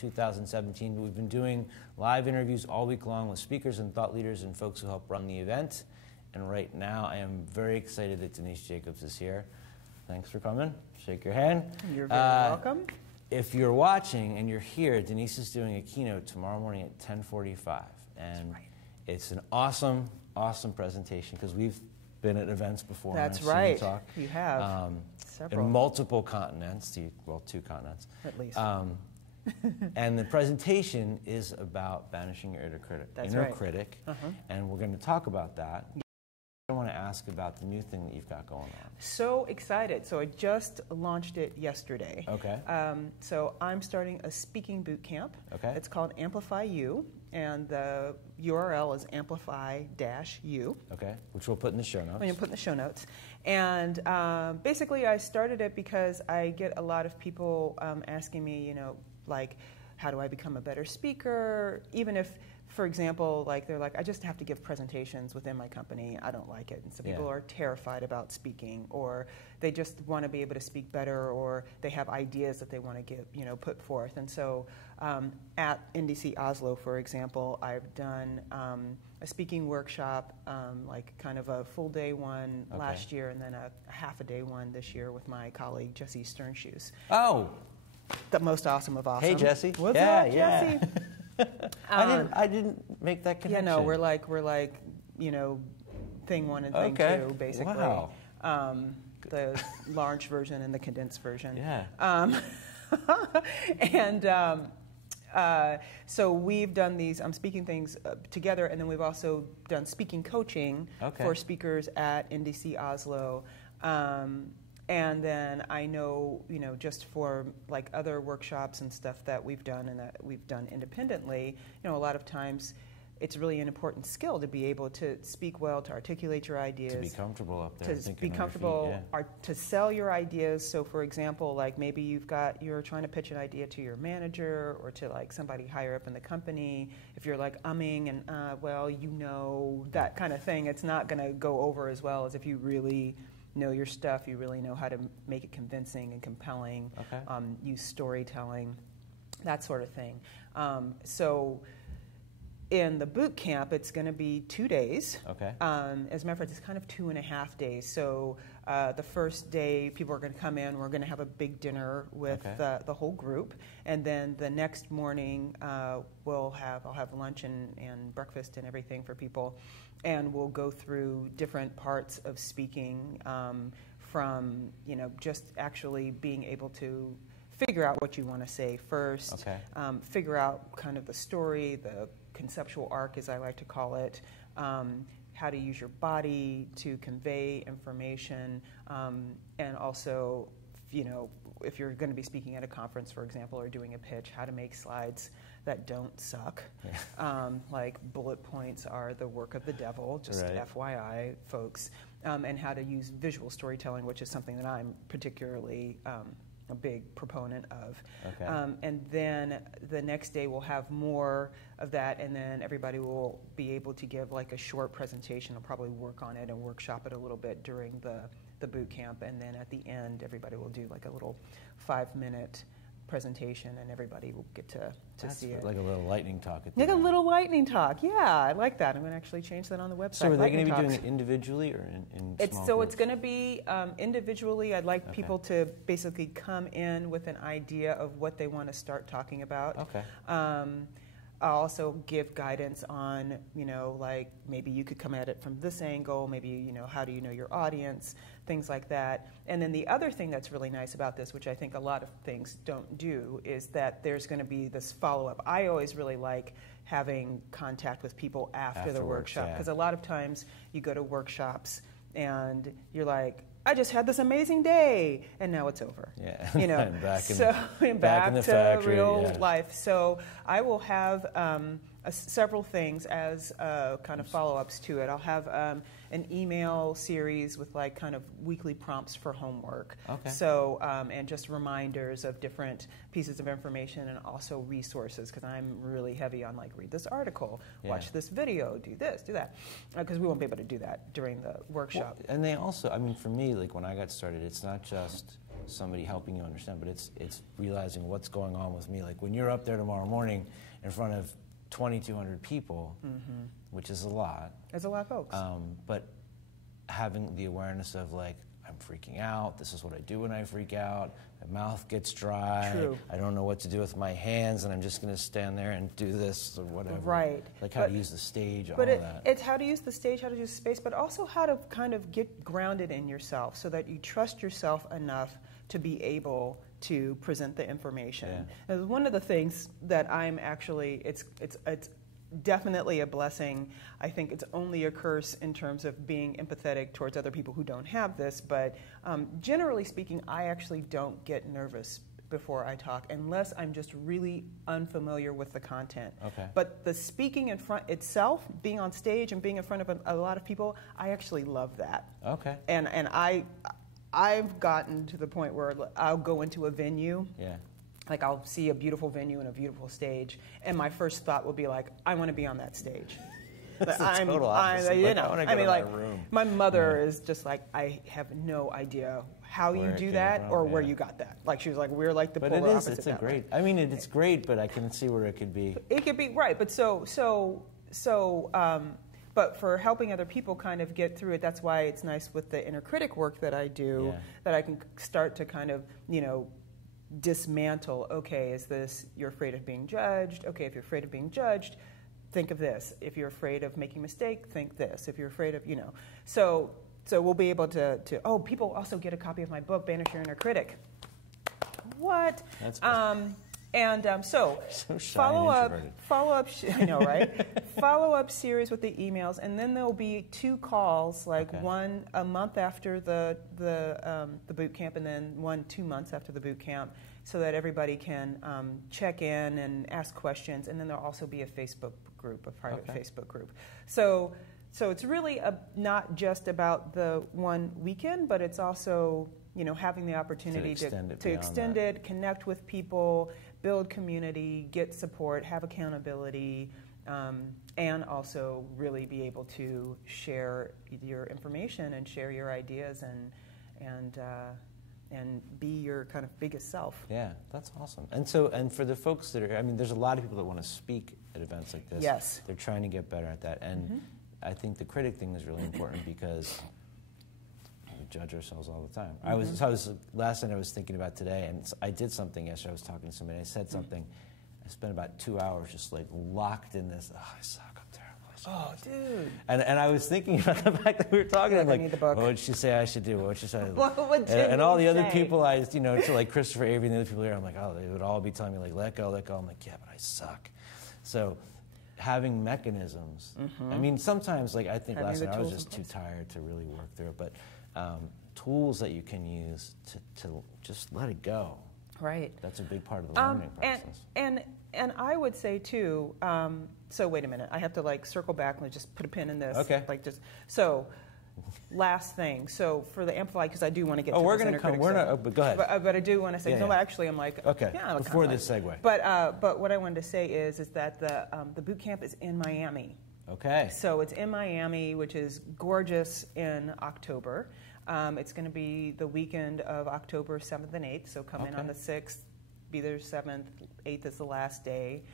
2017. We've been doing live interviews all week long with speakers and thought leaders and folks who help run the event. And right now, I am very excited that Denise Jacobs is here. Thanks for coming. Shake your hand. You're very welcome. If you're watching and you're here, Denise is doing a keynote tomorrow morning at 10:45. And it's an awesome, awesome presentation because we've been at events before. That's right. Talk. You have. Several. In multiple continents, well, 2 continents. At least. And the presentation is about banishing your inner critic. And we're going to talk about that. I want to ask about the new thing that you've got going on. So excited. So I just launched it yesterday. Okay. So I'm starting a speaking boot camp. Okay. It's called Amplify You, and the URL is Amplify-U. Okay, which we'll put in the show notes. We'll put in the show notes. And basically I started it because I get a lot of people asking me, you know, like, how do I become a better speaker? Even if, for example, like they're like, I just have to give presentations within my company. I don't like it. And so people are terrified about speaking, or they just want to be able to speak better, or they have ideas that they want to give, you know, put forth. And so at NDC Oslo, for example, I've done a speaking workshop, like kind of a full day one last year, and then a half a day one this year with my colleague Jesse Sternshoes. Oh, the most awesome of awesome. Hey, Jesse. What's up, Jesse? I didn't make that connection. Yeah, no, we're like, you know, thing one and thing two, basically. Wow. The large version and the condensed version. Yeah. So we've done these speaking things together, and then we've also done speaking coaching for speakers at NDC Oslo. And then I know, you know, just for like other workshops and stuff that we've done and that we've done independently, you know, a lot of times it's really an important skill to be able to speak well, to articulate your ideas. To be comfortable up there. To be comfortable, to sell your ideas. So for example, like maybe you're trying to pitch an idea to your manager or to like somebody higher up in the company. If you're like umming and, well, you know, that kind of thing, it's not going to go over as well as if you really know your stuff, you really know how to make it convincing and compelling, use storytelling, that sort of thing. So in the boot camp, it's going to be 2 days. Okay. As a matter of fact, it's kind of 2.5 days. So the first day, people are going to come in. We're going to have a big dinner with the whole group, and then the next morning, I'll have lunch and breakfast and everything for people. And we'll go through different parts of speaking, from, you know, just actually being able to figure out what you want to say first, figure out kind of the story, the conceptual arc, as I like to call it, how to use your body to convey information, and also, you know, if you're going to be speaking at a conference, for example, or doing a pitch, how to make slides that don't suck. Like bullet points are the work of the devil, just FYI, folks. And how to use visual storytelling, which is something that I'm particularly a big proponent of. And then the next day we'll have more of that, and then everybody will be able to give like a short presentation. I'll probably work on it and workshop it a little bit during the boot camp, and then at the end everybody will do like a little 5-minute presentation, and everybody will get to see it. Like a little lightning talk. Like a little lightning talk, yeah, I like that. I'm going to actually change that on the website. So are they going to be doing it individually or in small So groups? it's going to be individually. I'd like people to basically come in with an idea of what they want to start talking about. I'll also give guidance on, you know, like maybe you could come at it from this angle, maybe, you know, how do you know your audience, things like that. And then the other thing that's really nice about this, which I think a lot of things don't do, is that there's going to be this follow-up. I always really like having contact with people after the workshop, because a lot of times you go to workshops and you're like, I just had this amazing day, and now it's over. You know, back in to the factory, real life. So I will have several things as kind of follow-ups to it. I'll have an email series with like kind of weekly prompts for homework. Okay. So, and just reminders of different pieces of information and also resources, because I'm really heavy on like read this article, watch this video, do this, do that, because we won't be able to do that during the workshop. Well, and they also, I mean, for me, like when I got started, it's not just somebody helping you understand, but it's realizing what's going on with me. Like when you're up there tomorrow morning in front of 2,200 people, which is a lot. There's a lot of folks. But having the awareness of like, I'm freaking out, this is what I do when I freak out, my mouth gets dry, True. I don't know what to do with my hands, and I'm just going to stand there and do this or whatever. Right. Like how to use the stage, all but of that. It's how to use the stage, how to use space, but also how to kind of get grounded in yourself so that you trust yourself enough to be able to present the information. Yeah. And one of the things that I'm actually, it's definitely a blessing. I think it's only a curse in terms of being empathetic towards other people who don't have this, but generally speaking, I actually don't get nervous before I talk unless I'm just really unfamiliar with the content. Okay. But the speaking in front itself, being on stage and being in front of a lot of people, I actually love that. Okay. And I've gotten to the point where I'll go into a venue. Yeah. Like I'll see a beautiful venue and a beautiful stage, and my first thought will be like, I want to be on that stage. That's the total opposite. You know, I mean, like, my mother is just like, I have no idea how you do that or where you got that. Like she was like, we're like the polar opposite. But it's a great. I mean, it's great, but I can see where it could be. It could be right, but but for helping other people kind of get through it, that's why it's nice with the inner critic work that I do, that I can start to kind of, dismantle, okay, is this, you're afraid of being judged? Okay, if you're afraid of being judged, think of this. If you're afraid of making a mistake, think this. If you're afraid of, So we'll be able to people also get a copy of my book, Banish Your Inner Critic. What? That's cool. So follow up, I know, right? Follow up series with the emails, and then there'll be 2 calls, like one a month after the boot camp, and then 1 2 months after the boot camp, so that everybody can check in and ask questions. And then there'll also be a Facebook group, a private Facebook group. So it's really not just about the one weekend, but it's also having the opportunity to extend it, connect with people, build community, get support, have accountability, and also really be able to share your information and share your ideas and be your kind of biggest self. Yeah, that's awesome. And for the folks that are, there's a lot of people that want to speak at events like this. Yes. They're trying to get better at that. And I think the critic thing is really important because we judge ourselves all the time. Last night I was thinking about today, and I did something yesterday. I was talking to somebody, I said something. I spent about 2 hours just like locked in this, I suck, I'm terrible. Oh, dude. And I was thinking about the fact that we were talking, I I'm like, need the book. what would she say I should do? What would she say? And all the other people, to like Christopher Avery and the other people here, I'm like, oh, they would all be telling me like, let go. I'm like, yeah, but I suck. So having mechanisms. Sometimes, like I think last night I was just too tired to really work through it, but tools that you can use to just let it go. Right. That's a big part of the learning process. And I would say too. So wait a minute. I have to like circle back and just put a pin in this. Okay. Last thing. So for the Amplify, because I do want to get. Oh, to we're going to come. We're not. But go ahead. But I do want to say. No, actually, I'm like. Okay. Yeah, before this segue. But what I wanted to say is that the boot camp is in Miami. Okay. So it's in Miami, which is gorgeous in October. It's going to be the weekend of October 7th and 8th. So come in on the 6th, be there 7th, 8th is the last day.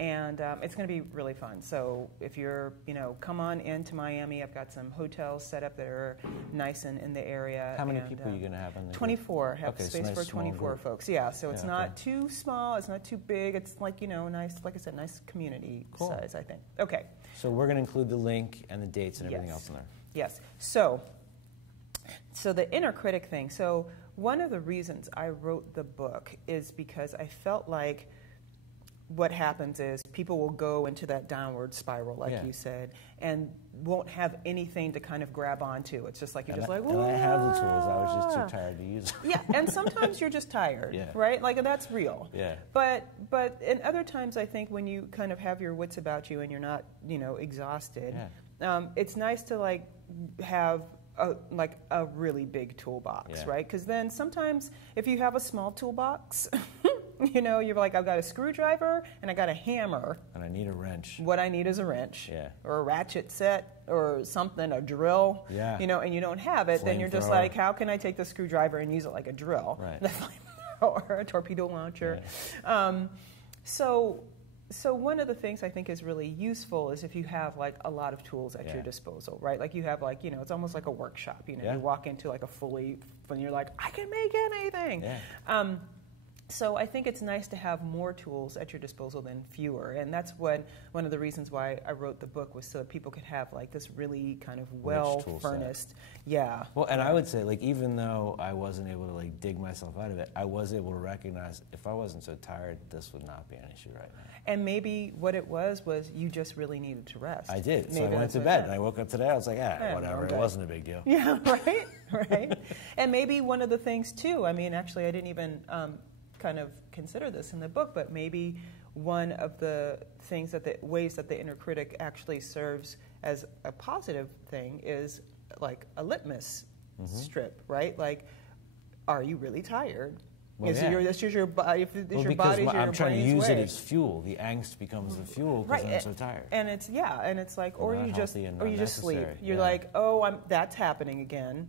And it's going to be really fun. So if you're, come on into Miami. I've got some hotels set up that are nice and in the area. How many people are you going to have in there? 24. Have space for 24 folks. Yeah, so it's not too small. It's not too big. It's like, nice, like I said, nice community size, I think. Okay. So we're going to include the link and the dates and everything else in there. Yes. So the inner critic thing. So one of the reasons I wrote the book is because I felt like what happens is people will go into that downward spiral, like you said, and won't have anything to kind of grab onto. It's just like you're like, and I have the tools. I was just too tired to use them. Yeah, and sometimes you're just tired, right? Like, that's real. Yeah. But in other times, I think when you kind of have your wits about you and you're not, exhausted, it's nice to like have a really big toolbox, right? Because then sometimes if you have a small toolbox, you're like, I've got a screwdriver and I got a hammer. And I need a wrench. What I need is a wrench. Or a ratchet set or something, a drill. And you don't have it, then you're just like, how can I take the screwdriver and use it like a drill? Right. Or a torpedo launcher. So one of the things I think is really useful is if you have like a lot of tools at your disposal, right? Like you have like, it's almost like a workshop. You walk into like when you're like, I can make anything. So I think it's nice to have more tools at your disposal than fewer, and that's one of the reasons why I wrote the book, was so that people could have like this really kind of well-furnished, Well, and I would say, like, even though I wasn't able to like dig myself out of it, I was able to recognize if I wasn't so tired, this would not be an issue right now. And maybe what it was you just really needed to rest. I did. So I went to bed, and I woke up today. I was like, whatever. It wasn't a big deal. Yeah, right. And maybe one of the things too. I mean, actually, I didn't even kind of consider this in the book, but maybe one of the things ways that the inner critic actually serves as a positive thing is like a litmus strip, right? Like, are you really tired? Well, This is your body. I'm trying to use it as fuel. The angst becomes the fuel because I'm so tired. And it's like, or you just sleep. You're like, that's happening again,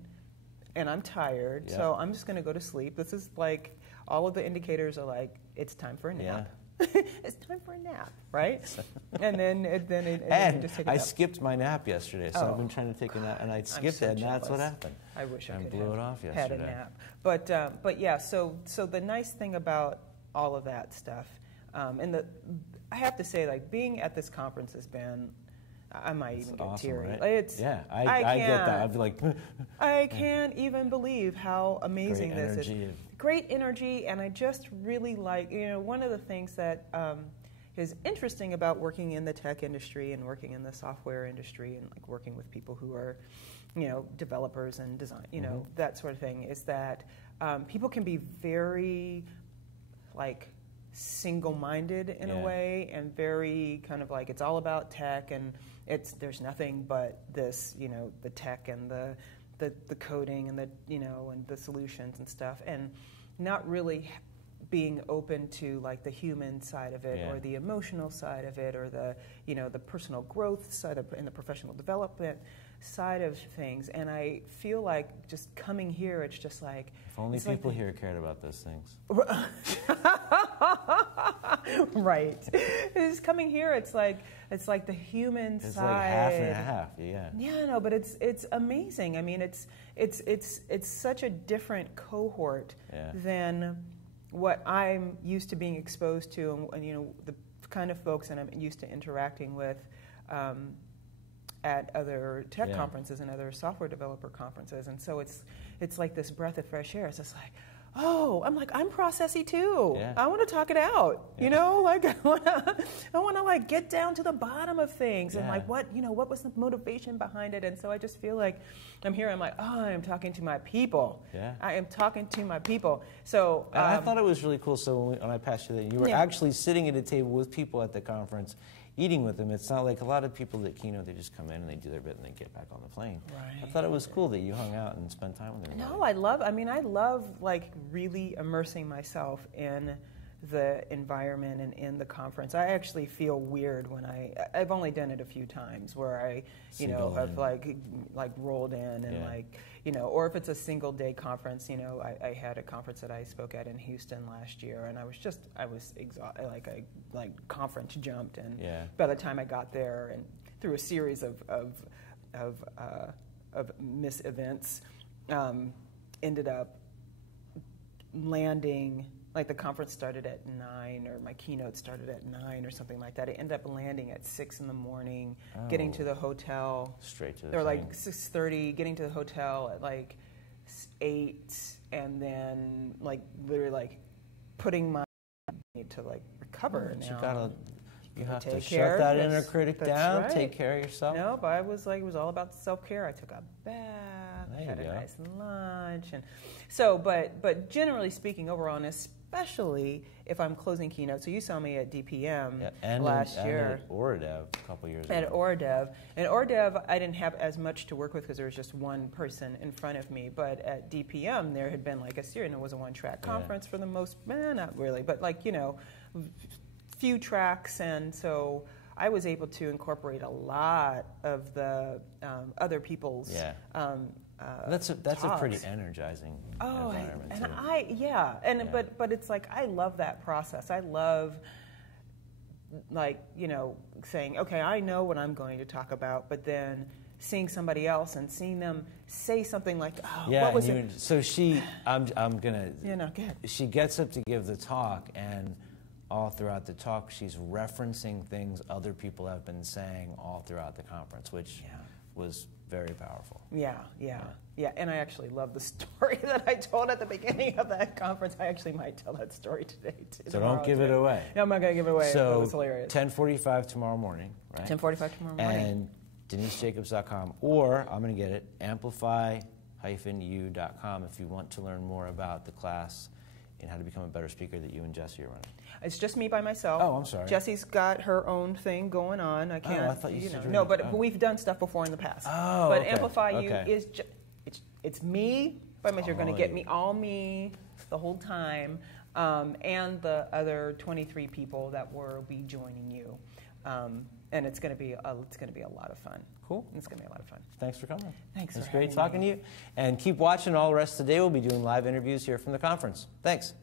and I'm tired, so I'm just going to go to sleep. This is like, all of the indicators are like, it's time for a nap. It's time for a nap, right? And then you just take a nap. I skipped my nap yesterday, so I've been trying to take a nap, and I skipped it, and that's what happened. I wish I could blew it off yesterday. Had a nap. But yeah, so the nice thing about all of that stuff, I have to say, like, being at this conference has been, I might even get teary. Right? I get that. I'd be like, I can't even believe how amazing this is. Great energy, and I just really like, one of the things that is interesting about working in the tech industry and working in the software industry and like working with people who are, developers and design, that sort of thing, is that people can be very like single-minded in a way, and very kind of like, it's all about tech, and there's nothing but this, the tech and the coding and and the solutions and stuff, and not really being open to like the human side of it, or the emotional side of it, or the the personal growth side and the professional development side of things. And I feel like just coming here, it's just like, if only people here cared about those things. Right. It's coming here, it's like the human side. It's like half and half, Yeah, no, but it's amazing. I mean, it's such a different cohort than what I'm used to being exposed to, and the kind of folks that I'm used to interacting with at other tech conferences and other software developer conferences. And so it's like this breath of fresh air. It's just like, I'm processy too. I want to talk it out. Like I want to like get down to the bottom of things, and like what was the motivation behind it. And so I just feel like I'm here. I'm like, I'm talking to my people. I am talking to my people. So I thought it was really cool. So when I passed you there, you were actually sitting at a table with people at the conference, eating with them. It's not like a lot of people that keynote, they just come in and they do their bit and they get back on the plane. Right. I thought it was cool that you hung out and spent time with them. No, I love like really immersing myself in the environment and in the conference. I actually feel weird when I've only done it a few times where I, have like rolled in and like, or if it's a single day conference, I had a conference that I spoke at in Houston last year, and I was exhausted, I conference jumped, and by the time I got there and through a series of miss events, ended up landing. Like the conference started at 9, or my keynote started at 9 or something like that. I ended up landing at 6 in the morning, getting to the hotel. Straight to the Or like 6:30, getting to the hotel at like 8, and then like literally like putting my to like cover now. You have to shut that inner critic down, right. take care of yourself. No, but I was like, it was all about self-care. I took a bath, had a nice lunch. And so, but generally speaking, overall, and especially if I'm closing keynote. So you saw me at DPM last year. And at Oradev a couple years ago. At Oradev. And Oradev, I didn't have as much to work with because there was just one person in front of me. But at DPM, there had been like a series, and it was a one-track conference for the most, not really, but like, few tracks, and so I was able to incorporate a lot of the other people's that's a pretty energizing environment too. But it's like I love that process. I love saying, okay, I know what I'm going to talk about, but then seeing somebody else and seeing them say something like, what was it? So she gets up to give the talk, and all throughout the talk, she's referencing things other people have been saying all throughout the conference, which was very powerful. Yeah. And I actually love the story that I told at the beginning of that conference. I actually might tell that story today, too. So don't give it away. No, I'm not going to give it away. So it was hilarious. 10:45 tomorrow morning, right? 10:45 tomorrow morning. And DeniseJacobs.com, or I'm going to get it, Amplify-U.com if you want to learn more about the class and how to become a better speaker that you and Jesse are running. It's just me by myself. Oh, I'm sorry. Jesse's got her own thing going on. I can't. I thought you said No, but we've done stuff before in the past. Oh, but okay. Amplify You is it's me by myself. You're going to get me the whole time, and the other 23 people that will be joining you, and it's going to be a lot of fun. Cool. It's going to be a lot of fun. Thanks for coming. Thanks. It's great talking to you, and keep watching all the rest of the day. We'll be doing live interviews here from the conference. Thanks.